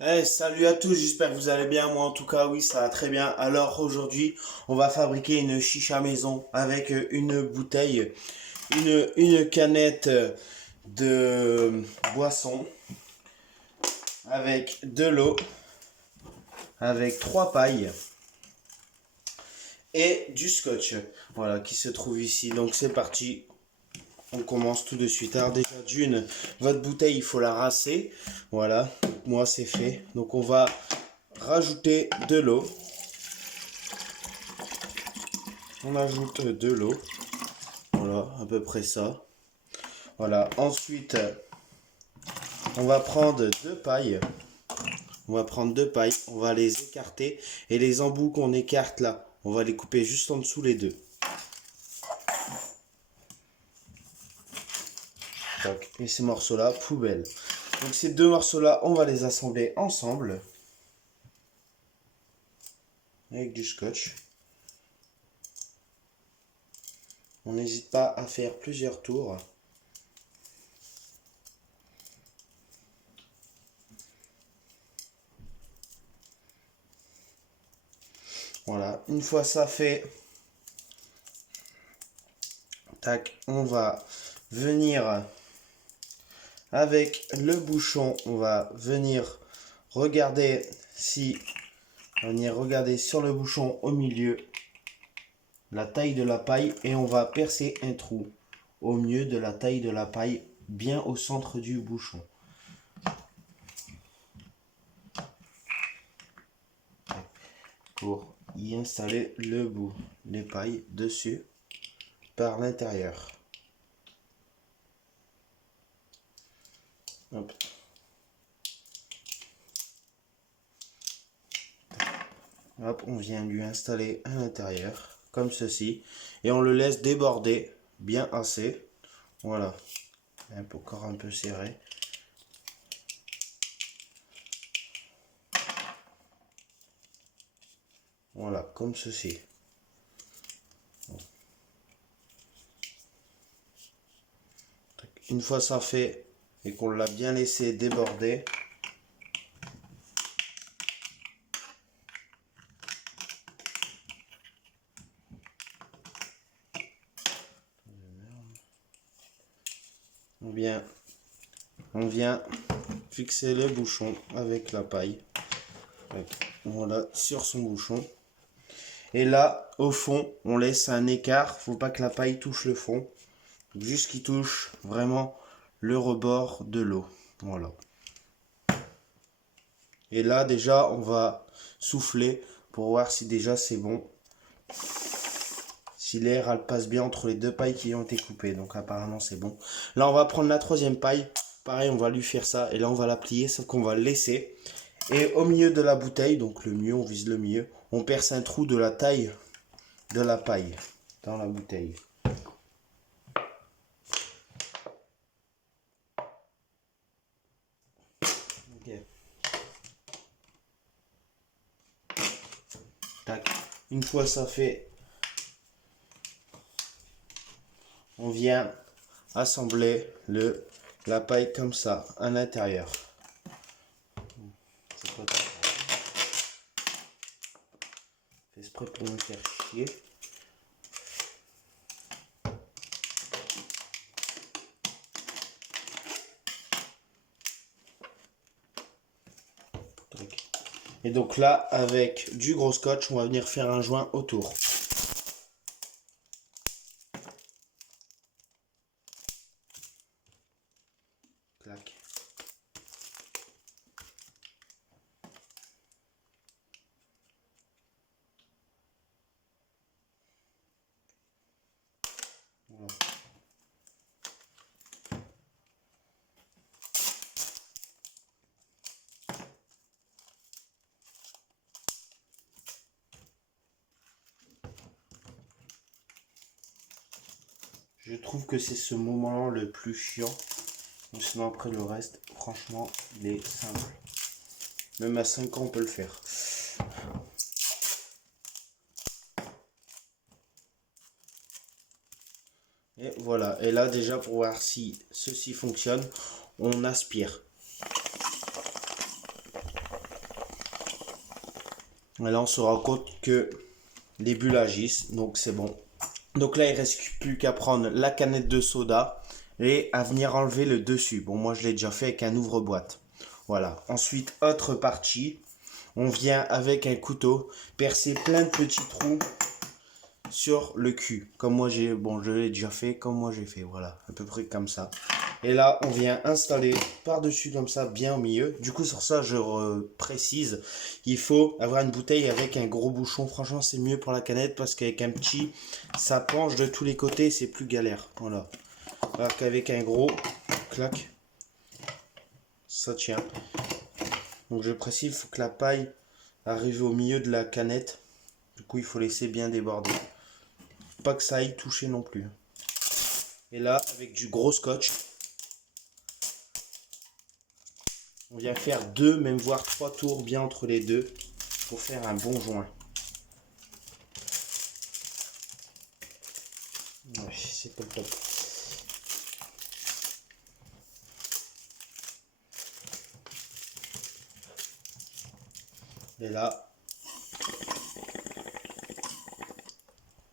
Salut à tous, j'espère que vous allez bien. Moi en tout cas, oui, ça va très bien. Alors aujourd'hui, on va fabriquer une chicha maison avec une bouteille, une canette de boisson, avec de l'eau, avec trois pailles et du scotch. Voilà, qui se trouve ici. Donc c'est parti. On commence tout de suite. Alors déjà d'une, votre bouteille, il faut la rincer. Voilà, moi c'est fait. Donc on va rajouter de l'eau. On ajoute de l'eau. Voilà, à peu près ça. Voilà, ensuite, on va prendre deux pailles. On va les écarter. Et les embouts qu'on écarte là, on va les couper juste en dessous les deux. Donc, et ces morceaux-là, poubelle. Donc ces deux morceaux-là, on va les assembler ensemble. Avec du scotch. On n'hésite pas à faire plusieurs tours. Voilà, une fois ça fait, tac, on va venir avec le bouchon, on va venir regarder si, on va venir regarder sur le bouchon au milieu la taille de la paille et on va percer un trou au milieu de la taille de la paille, bien au centre du bouchon. Pour y installer le bout, les pailles dessus par l'intérieur. Hop. Hop, on vient lui installer à l'intérieur, comme ceci, et on le laisse déborder bien assez. Voilà, encore un peu serré. Voilà, comme ceci. Une fois ça fait et qu'on l'a bien laissé déborder, on vient fixer le bouchon avec la paille. Voilà, sur son bouchon. Et là, au fond, on laisse un écart. Faut pas que la paille touche le fond. Juste qu'il touche vraiment le rebord de l'eau. Voilà. Et là, déjà, on va souffler pour voir si déjà c'est bon. Si l'air elle passe bien entre les deux pailles qui ont été coupées. Donc apparemment c'est bon. Là, on va prendre la troisième paille. Pareil, on va lui faire ça. Et là, on va la plier, sauf qu'on va le laisser. Et au milieu de la bouteille, donc le milieu, on vise le milieu, on perce un trou de la taille de la paille dans la bouteille. Okay. Tac. Une fois ça fait, on vient assembler la paille comme ça à l'intérieur. C'est pas très exprès pour me faire chier. Et donc là, avec du gros scotch, on va venir faire un joint autour. Clac. Voilà. Je trouve que c'est ce moment le plus chiant. Sinon après le reste, franchement, il est simple. Même à 5 ans, on peut le faire. Et voilà. Et là, déjà, pour voir si ceci fonctionne, on aspire. Et là, on se rend compte que les bulles agissent, donc c'est bon. Donc là, il reste plus qu'à prendre la canette de soda et à venir enlever le dessus. Bon, moi, je l'ai déjà fait avec un ouvre-boîte. Voilà. Ensuite, autre partie. On vient avec un couteau percer plein de petits trous sur le cul. Comme moi, je l'ai déjà fait, comme moi j'ai fait. Voilà, à peu près comme ça. Et là, on vient installer par-dessus comme ça, bien au milieu. Du coup, sur ça, je précise, il faut avoir une bouteille avec un gros bouchon. Franchement, c'est mieux pour la canette parce qu'avec un petit, ça penche de tous les côtés, c'est plus galère. Voilà. Alors qu'avec un gros, clac, ça tient. Donc je précise, il faut que la paille arrive au milieu de la canette. Du coup, il faut laisser bien déborder. Pas que ça aille toucher non plus. Et là, avec du gros scotch, on vient faire 2, même voire 3 tours bien entre les deux pour faire un bon joint. Ouais, c'est pas le top. Et là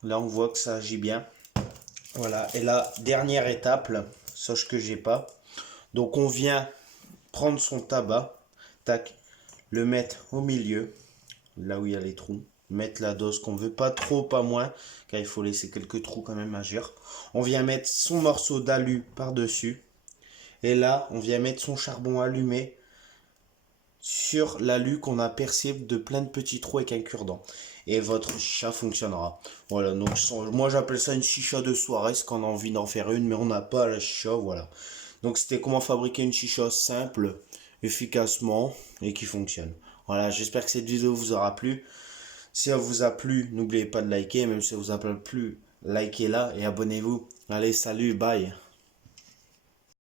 on voit que ça agit bien. Voilà, et là, dernière étape, sache que j'ai pas. Donc on vient prendre son tabac, tac, le mettre au milieu, là où il y a les trous. Mettre la dose qu'on veut, pas trop, pas moins, car il faut laisser quelques trous quand même agir. On vient mettre son morceau d'alu par-dessus. Et là, on vient mettre son charbon allumé sur l'alu qu'on a percé de plein de petits trous avec un cure-dent. Et votre chicha fonctionnera. Voilà, donc moi j'appelle ça une chicha de soirée, c'est qu'on a envie d'en faire une, mais on n'a pas la chicha, voilà. Donc c'était comment fabriquer une chicha simple, efficacement, et qui fonctionne. Voilà, j'espère que cette vidéo vous aura plu. Si elle vous a plu, n'oubliez pas de liker, même si elle vous a pas plu, likez-la et abonnez-vous. Allez, salut, bye.